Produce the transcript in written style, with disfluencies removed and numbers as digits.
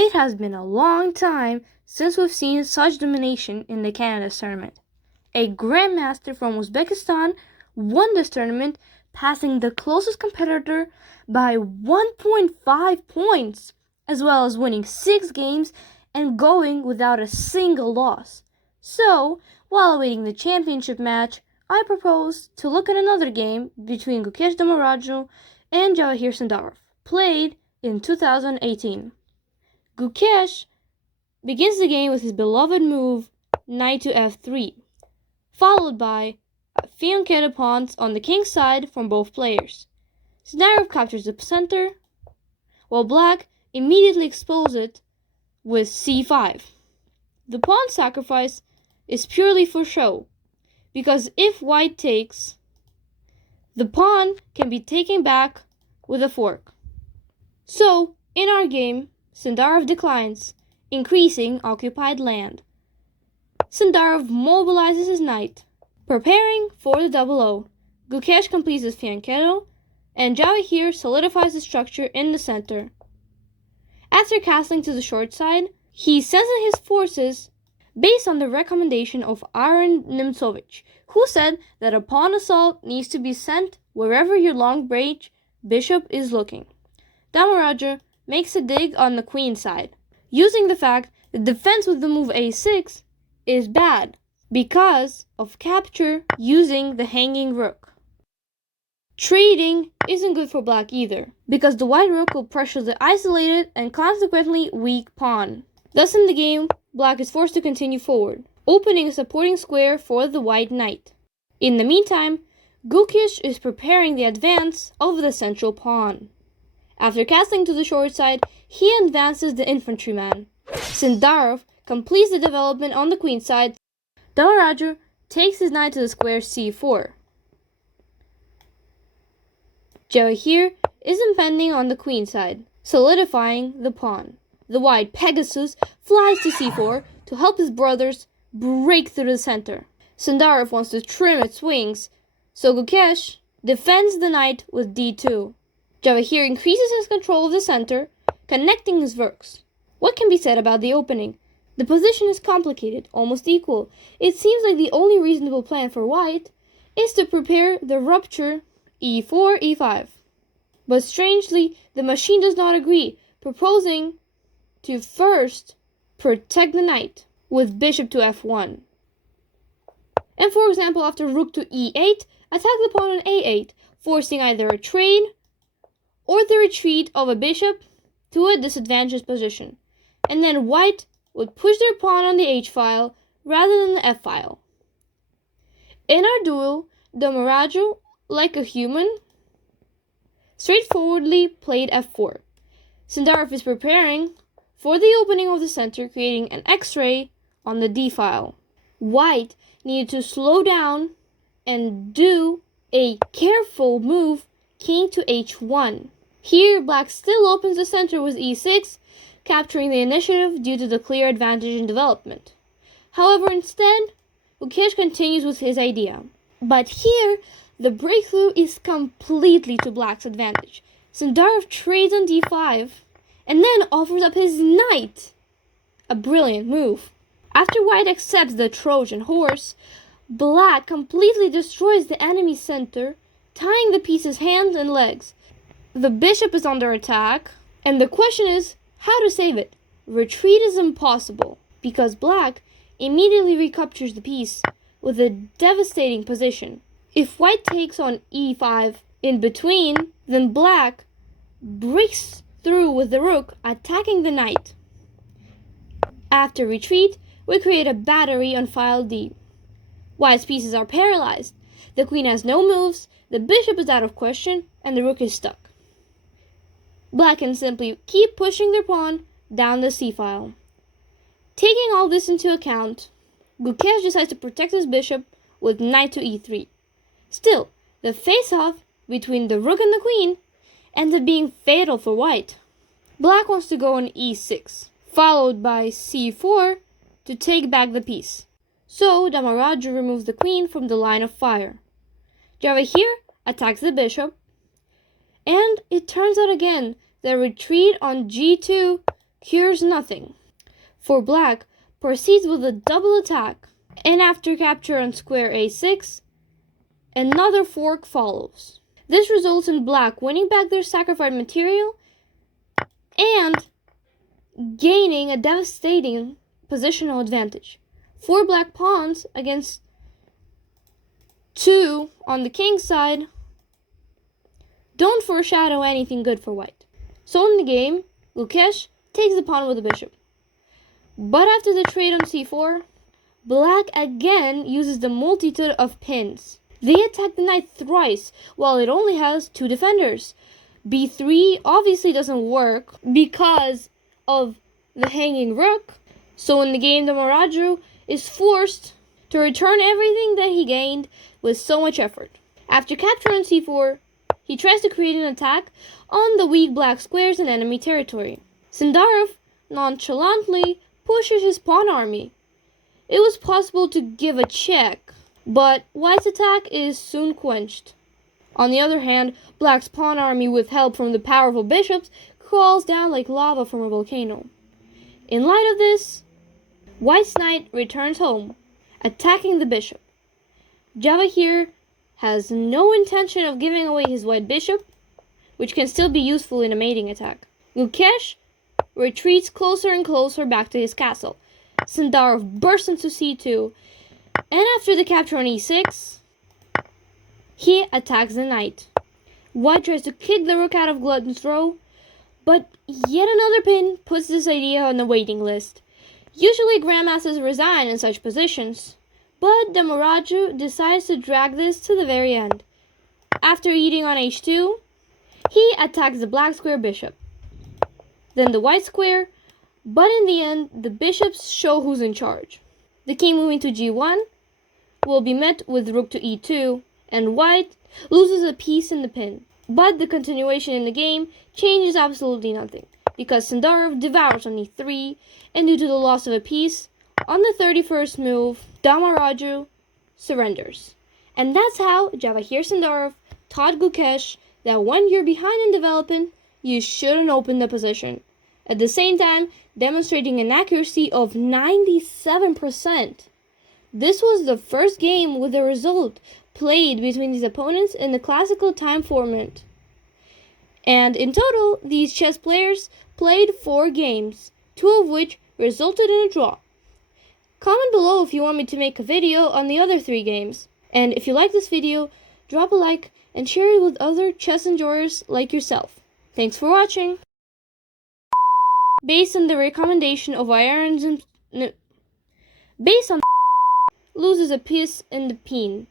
It has been a long time since we've seen such domination in the Canada's tournament. A grandmaster from Uzbekistan won this tournament, passing the closest competitor by 1.5 points, as well as winning 6 games and going without a single loss. So, while awaiting the championship match, I propose to look at another game between Gukesh and Javokhir Sindarov, played in 2018. Gukesh begins the game with his beloved move, knight to f3, followed by fianchetto pawns on the king's side from both players. Sindarov captures the center, while black immediately exposes it with c5. The pawn sacrifice is purely for show, because if white takes, the pawn can be taken back with a fork. So, in our game, Sindarov declines, increasing occupied land. Sindarov mobilizes his knight, preparing for the double O. Gukesh completes his fianchetto, and Javokhir solidifies the structure in the center. After castling to the short side, he sends in his forces based on the recommendation of Aaron Nimcovich, who said that a pawn assault needs to be sent wherever your long-range bishop is looking. Damaraja makes a dig on the queen side, using the fact that defense with the move a6 is bad because of capture using the hanging rook. Trading isn't good for black either, because the white rook will pressure the isolated and consequently weak pawn. Thus in the game, black is forced to continue forward, opening a supporting square for the white knight. In the meantime, Gukesh is preparing the advance of the central pawn. After castling to the short side, he advances the infantryman. Sindarov completes the development on the queen side. Damaraja takes his knight to the square c4. Javokhir is impending on the queen side, solidifying the pawn. The white Pegasus flies to c4 to help his brothers break through the center. Sindarov wants to trim its wings, so Gukesh defends the knight with d2. Javokhir increases his control of the center, connecting his rooks. What can be said about the opening? The position is complicated, almost equal. It seems like the only reasonable plan for white is to prepare the rupture e4, e5. But strangely, the machine does not agree, proposing to first protect the knight with bishop to f1. And for example, after rook to e8, attack the pawn on a8, forcing either a trade or the retreat of a bishop to a disadvantaged position. And then white would push their pawn on the h-file rather than the f-file. In our duel, Damaraja, like a human, straightforwardly played f4. Sindarov is preparing for the opening of the center, creating an x-ray on the d-file. White needed to slow down and do a careful move, king to h1. Here, black still opens the center with e6, capturing the initiative due to the clear advantage in development. However, instead, Gukesh continues with his idea. But here, the breakthrough is completely to black's advantage. Sindarov trades on d5, and then offers up his knight. A brilliant move. After white accepts the Trojan horse, black completely destroys the enemy's center, tying the piece's hands and legs. The bishop is under attack, and the question is how to save it. Retreat is impossible, because black immediately recaptures the piece with a devastating position. If white takes on e5 in between, then black breaks through with the rook, attacking the knight. After retreat, we create a battery on file d. White's pieces are paralyzed. The queen has no moves, the bishop is out of question, and the rook is stuck. Black can simply keep pushing their pawn down the c-file. Taking all this into account, Gukesh decides to protect his bishop with knight to e3. Still, the face-off between the rook and the queen ends up being fatal for white. Black wants to go on e6, followed by c4 to take back the piece. So Damaraja removes the queen from the line of fire. Javokhir attacks the bishop, and it turns out again that retreat on g2 cures nothing. For black, proceeds with a double attack, and after capture on square a6, another fork follows. This results in black winning back their sacrificed material and gaining a devastating positional advantage. 4 black pawns against 2 on the king's side don't foreshadow anything good for white. So in the game, Gukesh takes the pawn with the bishop. But after the trade on c4, black again uses the multitude of pins. They attack the knight thrice while it only has 2 defenders. b3 obviously doesn't work because of the hanging rook. So in the game, the Maraju is forced to return everything that he gained with so much effort. After capture on c4, he tries to create an attack on the weak black squares in enemy territory. Sindarov nonchalantly pushes his pawn army. It was possible to give a check, but white's attack is soon quenched. On the other hand, black's pawn army, with help from the powerful bishops, crawls down like lava from a volcano. In light of this, white's knight returns home, attacking the bishop. Javokhir has no intention of giving away his white bishop, which can still be useful in a mating attack. Gukesh retreats closer and closer back to his castle. Sindarov bursts into c2, and after the capture on e6, he attacks the knight. White tries to kick the rook out of Glutton's row, but yet another pin puts this idea on the waiting list. Usually grandmasters resign in such positions, but the Maraju decides to drag this to the very end. After eating on h2, he attacks the black square bishop, then the white square, but in the end, the bishops show who's in charge. The king moving to g1 will be met with rook to e2, and white loses a piece in the pin. But the continuation in the game changes absolutely nothing, because Sindarov devours on e3, and due to the loss of a piece, on the 31st move, Damaraju surrenders. And that's how Javokhir Sindarov taught Gukesh that when you're behind in development, you shouldn't open the position. At the same time, demonstrating an accuracy of 97%. This was the first game with a result played between these opponents in the classical time format. And in total, these chess players played 4 games, 2 of which resulted in a draw. Comment below if you want me to make a video on the other 3 games. And if you like this video, drop a like and share it with other chess enjoyers like yourself. Thanks for watching! Based on the recommendation of loses a piece in the pin.